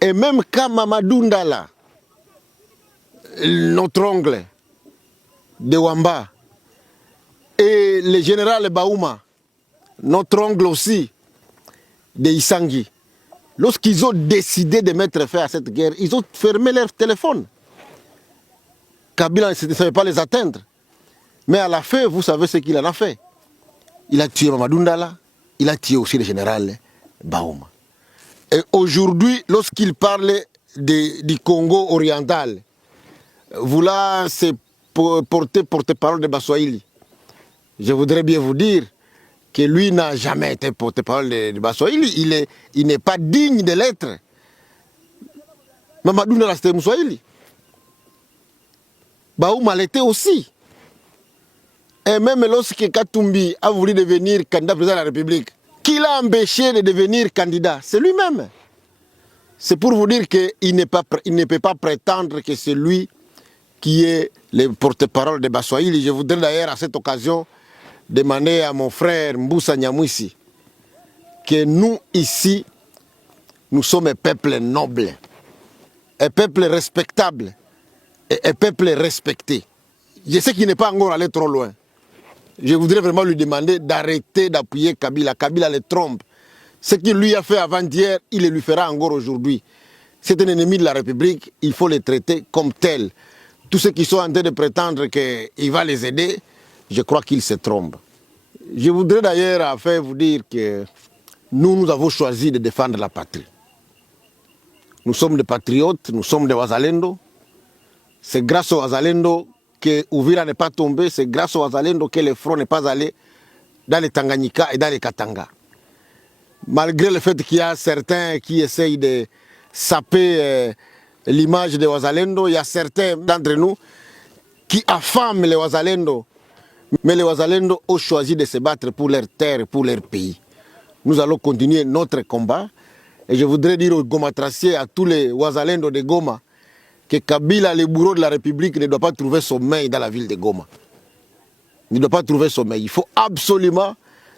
et même quand Mamadou Ndala, notre oncle de Wamba, et le général Baouma, notre oncle aussi de Isangi, lorsqu'ils ont décidé de mettre fin à cette guerre, ils ont fermé leur téléphone. Kabila ne savait pas les atteindre. Mais à la fin, vous savez ce qu'il en a fait. Il a tué Mamadou Ndala, il a tué aussi le général Baouma. Et aujourd'hui, lorsqu'il parle du Congo oriental, vouloir se porte-parole de Baswahili, je voudrais bien vous dire que lui n'a jamais été porte-parole de Baswahili. Il n'est pas digne de l'être. Mamadou Ndala, c'était Mousswahili. Baouma l'était aussi. Et même lorsque Katumbi a voulu devenir candidat président de la République, qui l'a empêché de devenir candidat? C'est lui-même. C'est pour vous dire qu'il ne peut pas prétendre que c'est lui qui est le porte-parole de Baswahili. Je voudrais d'ailleurs à cette occasion demander à mon frère Mboussa Nyamwisi que nous ici, nous sommes un peuple noble, un peuple respectable et un peuple respecté. Je sais qu'il n'est pas encore allé trop loin. Je voudrais vraiment lui demander d'arrêter d'appuyer Kabila. Kabila le trompe. Ce qu'il lui a fait avant-hier, il le lui fera encore aujourd'hui. C'est un ennemi de la République, il faut le traiter comme tel. Tous ceux qui sont en train de prétendre qu'il va les aider, je crois qu'ils se trompent. Je voudrais d'ailleurs enfin vous dire que nous avons choisi de défendre la patrie. Nous sommes des patriotes, nous sommes des Wazalendo. C'est grâce aux Wazalendo que Uvira n'est pas tombé, c'est grâce aux Wazalendo que le front n'est pas allé dans les Tanganyika et dans les Katanga. Malgré le fait qu'il y a certains qui essayent de saper l'image des Wazalendo, il y a certains d'entre nous qui affament les Wazalendo. Mais les Wazalendo ont choisi de se battre pour leur terre, pour leur pays. Nous allons continuer notre combat. Et je voudrais dire aux Gomatraciers, à tous les Wazalendo de Goma, que Kabila, le bourreau de la République, ne doit pas trouver sommeil dans la ville de Goma. Il ne doit pas trouver sommeil. Il faut absolument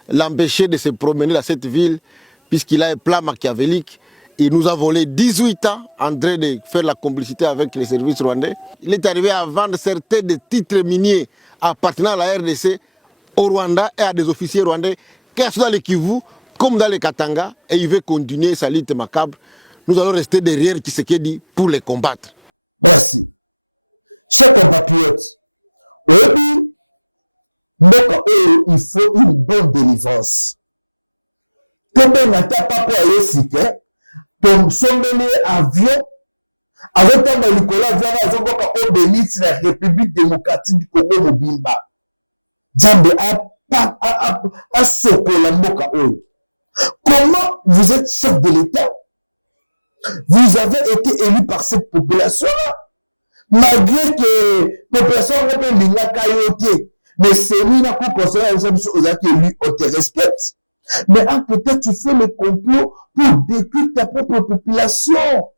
l'empêcher de se promener dans cette ville, puisqu'il a un plan machiavélique. Il nous a volé 18 ans en train de faire la complicité avec les services rwandais. Il est arrivé à vendre certains des titres miniers appartenant à la RDC au Rwanda et à des officiers rwandais, qu'est-ce dans le Kivu, comme dans les Katanga, et il veut continuer sa lutte macabre. Nous allons rester derrière Tshisekedi pour les combattre. Merci. Chers compatriotes, oui, il faut une bonne délivrance. Comme on n'a pas pour aller citer, comme son avion, avec un Nicolas Viana, on bénit la République démocratique du Congo Mobimba. Djambe a Sokola Mboka Oyo. Comment vous êtes chef de l'État? Vous avez été élu par cette population-là. Malgré que les personnes ne peuvent pas cailloter. Mais c'est lui qui conseille les gens qui élu, on te respecte. Mais en peut-être tu fais le complot pour détruire ta propre population.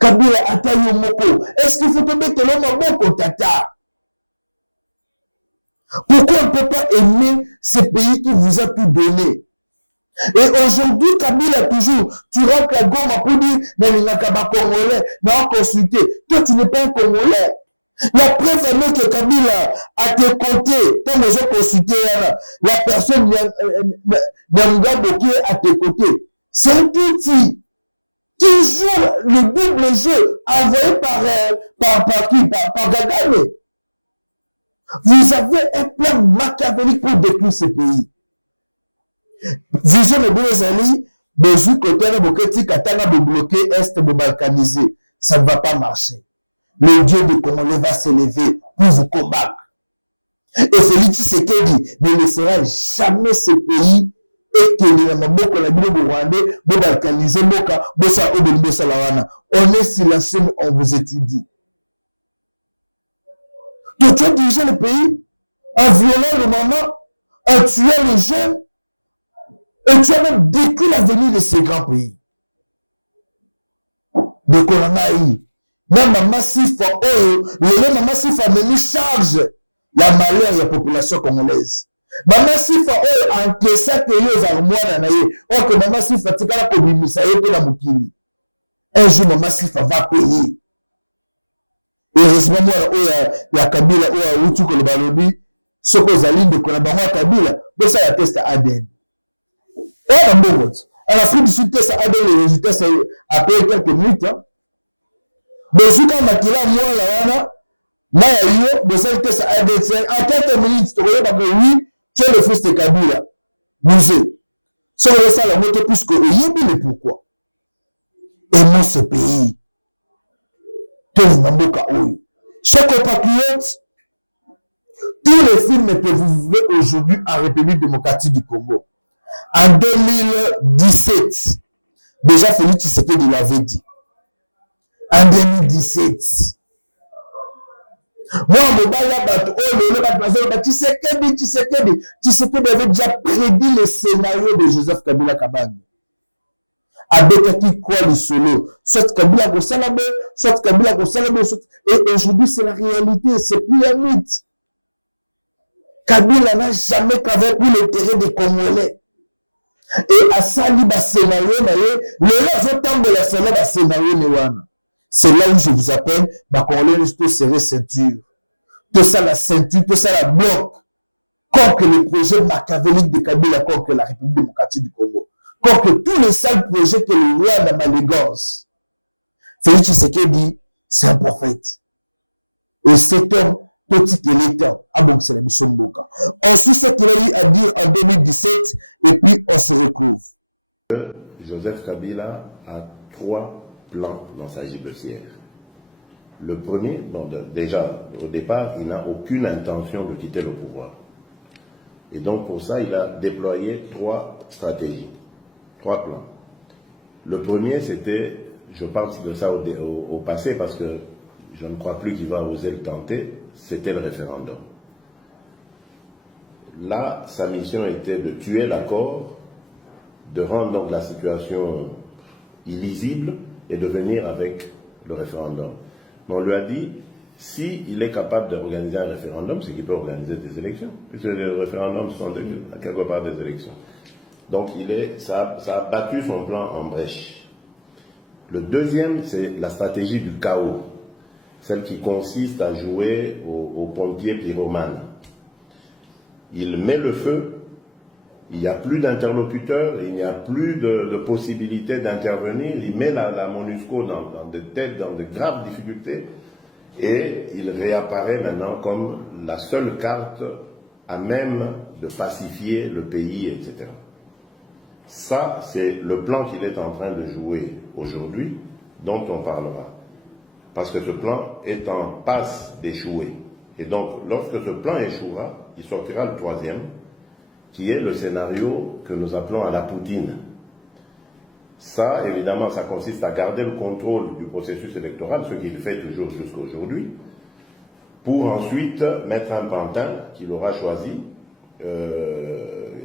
Kabila Atayo Moko. Est-ce qu'il faut te mettre l'homme Moko Tata? Pourquoi on ne peut pas aimer ce pays qui vous a tout donné? Et aujourd'hui, Kabila toujours, tu rentres à Goma pour dire, mais il n'y a pas Congolais, n'a pas consulté. Toi, tu n'es pas un Congolais. La preuve est que Kabila, à tes côtés, comme les autres consultés, la personne Nyamga Boké à tes côtés. C'est un outil qui joue le double jeu envoyé par Kagame. Vous avez un plan machiavélique pour détruire ce pays. Vision de Bozali, besoin côté de Boketi Katana de bloquer Est de balkaniser. Ça ne va pas marcher. Le Dieu de Congolais va s'élever pour vous combattre. Et Félix Tshisekedi ne laissera jamais ce pays et que les Maboko la Bible de Rwandais, balkaniser Moka, Bossa Obelbo Salawana. On est silencieux, on vous étudie. Donc tu as dirigé le pays en violant le maman, en tuant les jeunes, et tu as même détruit l'avenir de ces grands pays. De Coronaï. Même Maman Sifa, le Maman Sifa a mené charge la malheur de la population congolaise. Maman Sifa, encaissé que les armoires n'aient, que Maman Sifa, tu as commis la Mukili. Un jour, Maman Sifa va payer. Et heureusement, il y a Kabila, il y a Outu Kolobalobi, ce que vous allez de Kolabama Kabila, mais ça, il y a test ADN. En Afrique du Sud, test ADN, les résultats, c'est après quelques minutes. Mais si quand Makila, moi, là, moi, il y a eu test ADN, en quelques minutes, tu vois, parce que oui, tu es le fils de Kabila. Musée. Si on veut ça, la moto plus que oui, mais pourquoi? Aimons ce pays. Chers compatriotes, tous les films que vous voyez aujourd'hui en République démocratique du Congo, en 2017, déjà Félix Tshisekedi l'avait dit. En 2017, moi, Tshisekedi avait déjà prédit le scénario de Joseph Kabila Kabange. Avec qui croit le solo, soit Kabila Gossalabe, soit Kabila Gossalabe, et aujourd'hui c'est la réalité, c'est plus un mythe. Kabila n'a jamais travaillé pour l'intérêt des Congolais. Et à Sali scénario, le reste de la scénario, c'est là où je vous appelle, Congolais, tout serrer ceinture. Tout ça la ceinture, tout ça la bloque. Contre le projet machiavélique de Kabila, contre la République démocratique du Congo. Contre tous les sales projets que le roi de Malégance. Félix Tshisekedi, c'est un prophète. Et cet homme, petit que l'État, donc c'est la mission de Boka. Ensuite, ce qu'il a eu à dire en 2017, et puis on se retrouve. Joseph Kabila a 3 plans dans sa gibecière. Le premier, bon, déjà, au départ, il n'a aucune intention de quitter le pouvoir. Et donc, pour ça, il a déployé 3 stratégies, 3 plans. Le premier, c'était, je parle de ça au passé parce que je ne crois plus qu'il va oser le tenter, c'était le référendum. Là, sa mission était de tuer l'accord, de rendre donc la situation illisible et de venir avec le référendum. Mais on lui a dit, s'il est capable d'organiser un référendum, c'est qu'il peut organiser des élections, puisque les référendums sont quelque part des élections. Donc ça a battu son plan en brèche. Le deuxième, c'est la stratégie du chaos, celle qui consiste à jouer au pompier pyromane. Il met le feu, il n'y a plus d'interlocuteurs, il n'y a plus de possibilité d'intervenir, il met la MONUSCO dans de graves difficultés, et il réapparaît maintenant comme la seule carte à même de pacifier le pays, etc. Ça, c'est le plan qu'il est en train de jouer aujourd'hui, dont on parlera. Parce que ce plan est en passe d'échouer. Et donc, lorsque ce plan échouera, il sortira le troisième, qui est le scénario que nous appelons à la Poutine. Ça, évidemment, ça consiste à garder le contrôle du processus électoral, ce qu'il fait toujours jusqu'à aujourd'hui, pour ensuite mettre un pantin qu'il aura choisi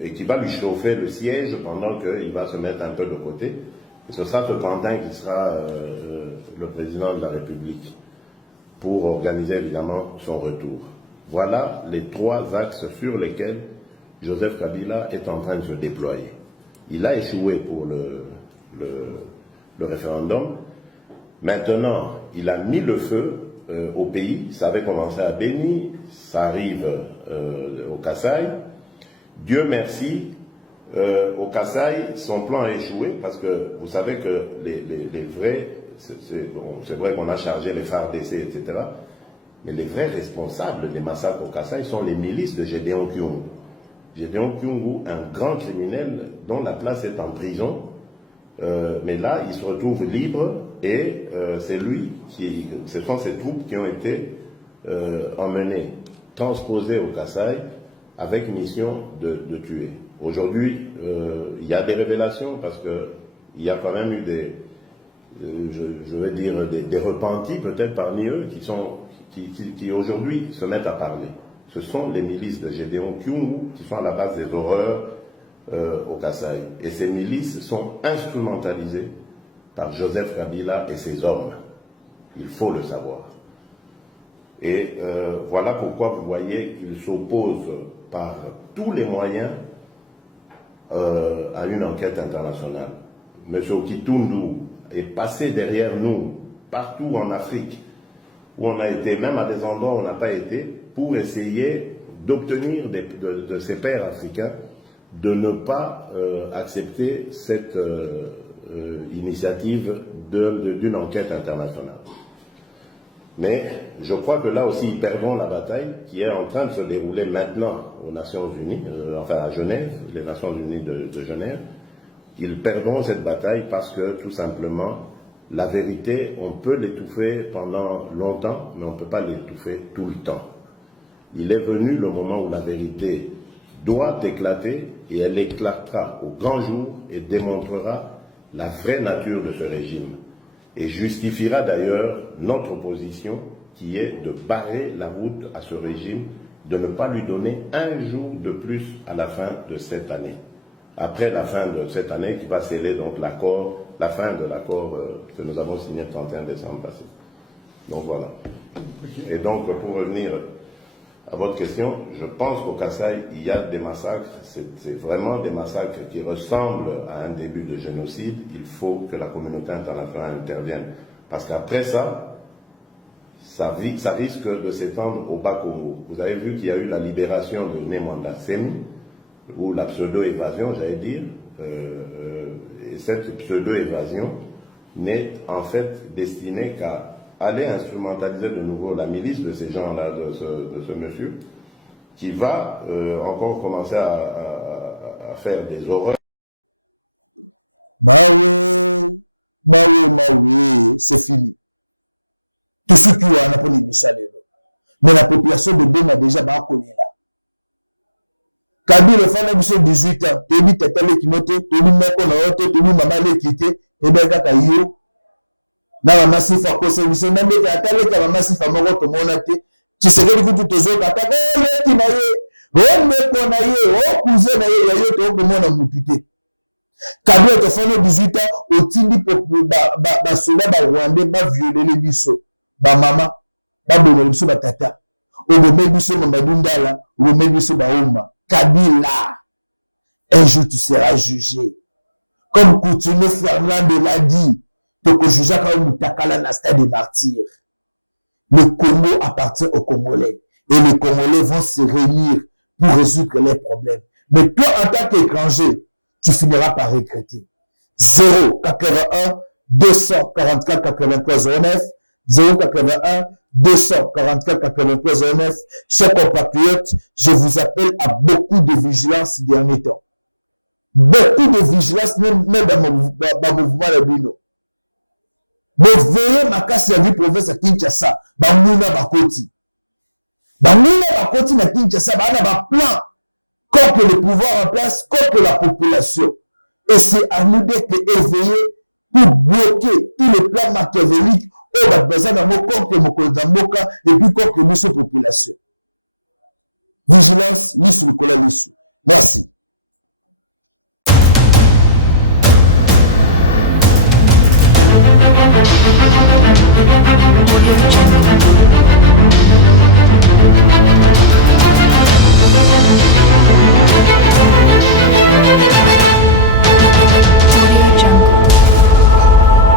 et qui va lui chauffer le siège pendant qu'il va se mettre un peu de côté. Et ce sera ce pantin qui sera le président de la République pour organiser évidemment son retour. Voilà les 3 axes sur lesquels Joseph Kabila est en train de se déployer. Il a échoué pour le référendum. Maintenant, il a mis le feu au pays. Ça avait commencé à Béni, ça arrive au Kasaï. Dieu merci, au Kasaï, son plan a échoué parce que vous savez que les vrais, c'est vrai qu'on a chargé les FARDC, etc. Mais les vrais responsables des massacres au Kasaï sont les milices de Gédéon Kyungu. Gédéon Kyungu, un grand criminel dont la place est en prison, mais là, il se retrouve libre et ce sont ces troupes qui ont été emmenées, transposées au Kasaï avec mission de tuer. Aujourd'hui, il y a des révélations parce qu'il y a quand même eu des repentis peut-être parmi eux qui aujourd'hui se mettent à parler. Ce sont les milices de Gédéon Kyungu qui sont à la base des horreurs au Kasaï. Et ces milices sont instrumentalisées par Joseph Kabila et ses hommes. Il faut le savoir. Et voilà pourquoi vous voyez qu'il s'oppose par tous les moyens à une enquête internationale. M. Okitundu est passé derrière nous, partout en Afrique, où on a été, même à des endroits où on n'a pas été, pour essayer d'obtenir de ses pairs africains de ne pas accepter cette initiative d'une enquête internationale. Mais je crois que là aussi, ils perdront la bataille qui est en train de se dérouler maintenant aux Nations Unies, enfin à Genève, les Nations Unies de Genève. Ils perdront cette bataille parce que, tout simplement, la vérité, on peut l'étouffer pendant longtemps, mais on ne peut pas l'étouffer tout le temps. Il est venu le moment où la vérité doit éclater, et elle éclatera au grand jour et démontrera la vraie nature de ce régime. Et justifiera d'ailleurs notre position qui est de barrer la route à ce régime, de ne pas lui donner un jour de plus à la fin de cette année. Après la fin de cette année qui va sceller donc l'accord, la fin de l'accord que nous avons signé le 31 décembre passé. Donc voilà. Et donc pour revenir à votre question, je pense qu'au Kasaï, il y a des massacres, c'est vraiment des massacres qui ressemblent à un début de génocide. Il faut que la communauté internationale intervienne. Parce qu'après ça, ça risque de s'étendre au Bas-Congo. Vous avez vu qu'il y a eu la libération de Nemwanda Semi, ou la pseudo-évasion, j'allais dire. Et cette pseudo-évasion n'est en fait destinée qu'à aller instrumentaliser de nouveau la milice de ces gens-là, de ce monsieur, qui va encore commencer à faire des horreurs. Maoué, c'est fini. Tout ce qui est pour l'émission. Mais la population de Boma a déjà connaît là. Kabila fait la mission 18 ans. Tu dis que tu as qui note, tu dis que tu dis maman les quitter, et bien quand tu yo. Na maman si fa ko service même que atale que maman si fa moko to monate. Tu sais que tout to zo kata oh le ki na ye. Oh me ko na ye, oh cousin na ye, yo to ko mona mutute. Kabila te fait 18 ans, au tindi ba soda ba Rwandais ba violer les biso. Ba maman, ba bonne biso ba tata. O bo me biso ba dundala, o bo me biso ba oma. Kabila, un jour tu seras jugé. Comme Coutinho Fernando l'a dit, tu peux juger comme Moutakala dans le stade des martyrs. Le Congo appartient aux Congolais. Et les Congolais vont se réunir pour résoudre les problèmes. Mais toi, en tant qu'étranger, tu finiras par regretter. 081 244 83 09 081 244 83 09. Chers compatriotes, je vous appelle à beaucoup de vigilance ces derniers temps. Beaucoup de vigilance, même dans mon mouvement de Bino. Mais veillez ma casse à vie province à Kinshasa, Bamouna Bakoti. Bamouna Bakoti na Kinshasa, Bana ba plan contre le pouvoir en place, contre la population. Et c'est à nous d'être éveillés pour bloquer tous les plans machiavéliques au Bazana contre Mokozamboka et puis contre notre population. Vigilance, l'issue, le collège, l'issue. Merci.